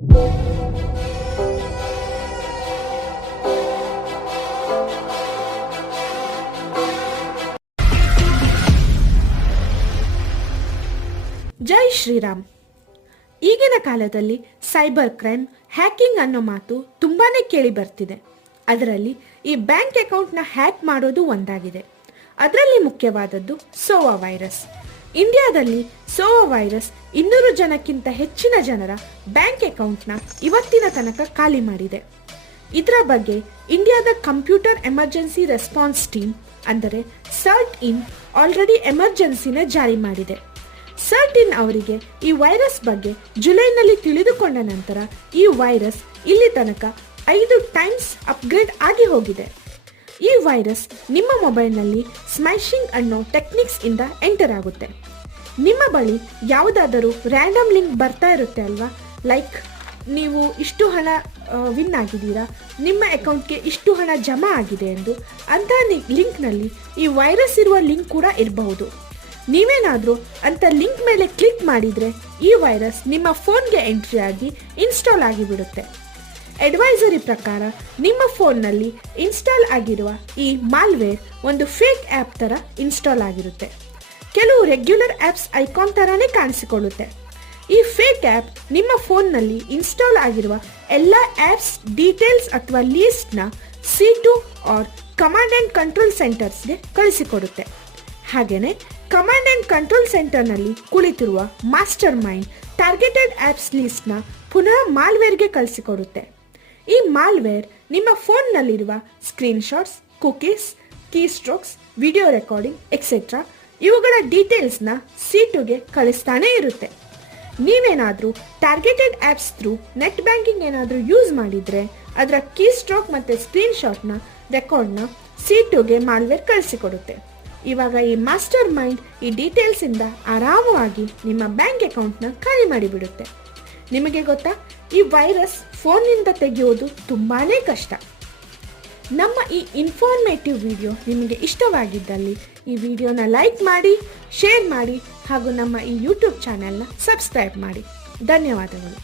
ಜೈ ಶ್ರೀರಾಮ್. ಈಗಿನ ಕಾಲದಲ್ಲಿ cyber crime, hacking ಅನ್ನೋ ಮಾತು ತುಂಬಾನೇ ಕೇಳಿ ಬರ್ತಿದೆ. ಅದರಲ್ಲಿ ಈ ಬ್ಯಾಂಕ್ ಅಕೌಂಟ್ನ ಹ್ಯಾಕ್ ಮಾಡೋದು ಒಂದಾಗಿದೆ. ಅದರಲ್ಲಿ ಮುಖ್ಯವಾದದ್ದು ಸೋವಾ ವೈರಸ್. ಇಂಡಿಯಾದಲ್ಲಿ ಸೋವಾ ವೈರಸ್ 200 ಜನಕ್ಕಿಂತ ಹೆಚ್ಚಿನ ಜನರ ಬ್ಯಾಂಕ್ ಅಕೌಂಟ್ನ ಇವತ್ತಿನ ತನಕ ಖಾಲಿ ಮಾಡಿದೆ. ಇದರ ಬಗ್ಗೆ ಇಂಡಿಯಾದ ಕಂಪ್ಯೂಟರ್ ಎಮರ್ಜೆನ್ಸಿ ರೆಸ್ಪಾನ್ಸ್ ಟೀಮ್ ಅಂದರೆ ಸರ್ಟ್ ಇನ್ ಆಲ್ರೆಡಿ ಎಮರ್ಜೆನ್ಸಿನ ಜಾರಿ ಮಾಡಿದೆ. ಸರ್ಟ್ ಇನ್ ಅವರಿಗೆ ಈ ವೈರಸ್ ಬಗ್ಗೆ ಜುಲೈನಲ್ಲಿ ತಿಳಿದುಕೊಂಡ ನಂತರ ಈ ವೈರಸ್ ಇಲ್ಲಿ ತನಕ 5 ಟೈಮ್ಸ್ ಅಪ್ಗ್ರೇಡ್ ಆಗಿ ಹೋಗಿದೆ. ಈ ವೈರಸ್ ನಿಮ್ಮ ಮೊಬೈಲ್ನಲ್ಲಿ ಸ್ಮ್ಯಾಶಿಂಗ್ ಅನ್ನೋ ಟೆಕ್ನಿಕ್ಸ್ ಇಂದ ಎಂಟರ್ ಆಗುತ್ತೆ. ನಿಮ್ಮ ಬಳಿ ಯಾವುದಾದರೂ ರ್ಯಾಂಡಮ್ ಲಿಂಕ್ ಬರ್ತಾ ಇರುತ್ತೆ ಅಲ್ವಾ, ಲೈಕ್ ನೀವು ಇಷ್ಟು ಹಣ ವಿನ್ ಆಗಿದ್ದೀರಾ, ನಿಮ್ಮ ಅಕೌಂಟ್ಗೆ ಇಷ್ಟು ಹಣ ಜಮಾ ಆಗಿದೆ ಎಂದು. ಅಂತಹ ಲಿಂಕ್ನಲ್ಲಿ ಈ ವೈರಸ್ ಇರುವ ಲಿಂಕ್ ಕೂಡ ಇರಬಹುದು. ನೀವೇನಾದರೂ ಅಂಥ ಲಿಂಕ್ ಮೇಲೆ ಕ್ಲಿಕ್ ಮಾಡಿದರೆ ಈ ವೈರಸ್ ನಿಮ್ಮ ಫೋನ್ಗೆ ಎಂಟ್ರಿ ಆಗಿ ಇನ್ಸ್ಟಾಲ್ ಆಗಿಬಿಡುತ್ತೆ. ಅಡ್ವೈಸರಿ ಪ್ರಕಾರ ನಿಮ್ಮ ಫೋನ್ನಲ್ಲಿ ಇನ್ಸ್ಟಾಲ್ ಆಗಿರುವ ಈ ಮಾಲ್ವೇರ್ ಒಂದು ಫೇಕ್ ಆ್ಯಪ್ ಥರ ಇನ್ಸ್ಟಾಲ್ ಆಗಿರುತ್ತೆ. ಕೆಲವು ರೆಗ್ಯುಲರ್ ಆ್ಯಪ್ಸ್ ಐಕಾನ್ ಥರನೇ ಕಾಣಿಸಿಕೊಳ್ಳುತ್ತೆ. ಈ ಫೇಕ್ ಆ್ಯಪ್ ನಿಮ್ಮ ಫೋನ್ನಲ್ಲಿ ಇನ್ಸ್ಟಾಲ್ ಆಗಿರುವ ಎಲ್ಲ ಆ್ಯಪ್ಸ್ ಡೀಟೇಲ್ಸ್ ಅಥವಾ ಲೀಸ್ಟ್ನ C2 or command and control ಸೆಂಟರ್ಸ್ಗೆ ಕಳಿಸಿಕೊಡುತ್ತೆ. ಹಾಗೆಯೇ ಕಮಾಂಡ್ ಆ್ಯಂಡ್ ಕಂಟ್ರೋಲ್ ಸೆಂಟರ್ನಲ್ಲಿ ಕುಳಿತಿರುವ ಮಾಸ್ಟರ್ ಮೈಂಡ್ ಟಾರ್ಗೆಟೆಡ್ ಆ್ಯಪ್ಸ್ ಲೀಸ್ಟ್ನ ಪುನಃ ಮಾಲ್ವೇರ್ಗೆ ಕಳಿಸಿಕೊಡುತ್ತೆ. ಈ ಮಾಲ್ವೇರ್ ನಿಮ್ಮ ಫೋನ್ನಲ್ಲಿರುವ screenshots, cookies, keystrokes, video recording etcetera ಇವುಗಳ ಡೀಟೇಲ್ಸ್ನ C2ಗೆ ಕಳಿಸ್ತಾನೇ ಇರುತ್ತೆ. ನೀವೇನಾದರೂ targeted apps through net banking ಏನಾದರೂ ಯೂಸ್ ಮಾಡಿದರೆ ಅದರ ಕೀಸ್ಟ್ರೋಕ್ ಮತ್ತು ಸ್ಕ್ರೀನ್ಶಾಟ್ನ ರೆಕಾರ್ಡ್ನ C2ಗೆ ಮಾಲ್ವೇರ್ ಕಳಿಸಿಕೊಡುತ್ತೆ. ಇವಾಗ ಈ ಮಾಸ್ಟರ್ ಮೈಂಡ್ ಈ ಡೀಟೇಲ್ಸಿಂದ ಆರಾಮವಾಗಿ ನಿಮ್ಮ ಬ್ಯಾಂಕ್ ಅಕೌಂಟ್ನ ಖಾಲಿ ಮಾಡಿಬಿಡುತ್ತೆ. ನಿಮಗೆ ಗೊತ್ತಾ, ಈ ವೈರಸ್ ಫೋನ್ನಿಂದ ತೆಗೆಯೋದು ತುಂಬಾ ಕಷ್ಟ. ನಮ್ಮ ಈ ಇನ್ಫಾರ್ಮೇಟಿವ್ ವಿಡಿಯೋ ನಿಮಗೆ ಇಷ್ಟವಾಗಿದ್ದಲ್ಲಿ ಈ ವಿಡಿಯೋನ ಲೈಕ್ ಮಾಡಿ, ಶೇರ್ ಮಾಡಿ ಹಾಗೂ ನಮ್ಮ ಈ ಯೂಟ್ಯೂಬ್ ಚಾನೆಲ್ನ ಸಬ್ಸ್ಕ್ರೈಬ್ ಮಾಡಿ. ಧನ್ಯವಾದಗಳು.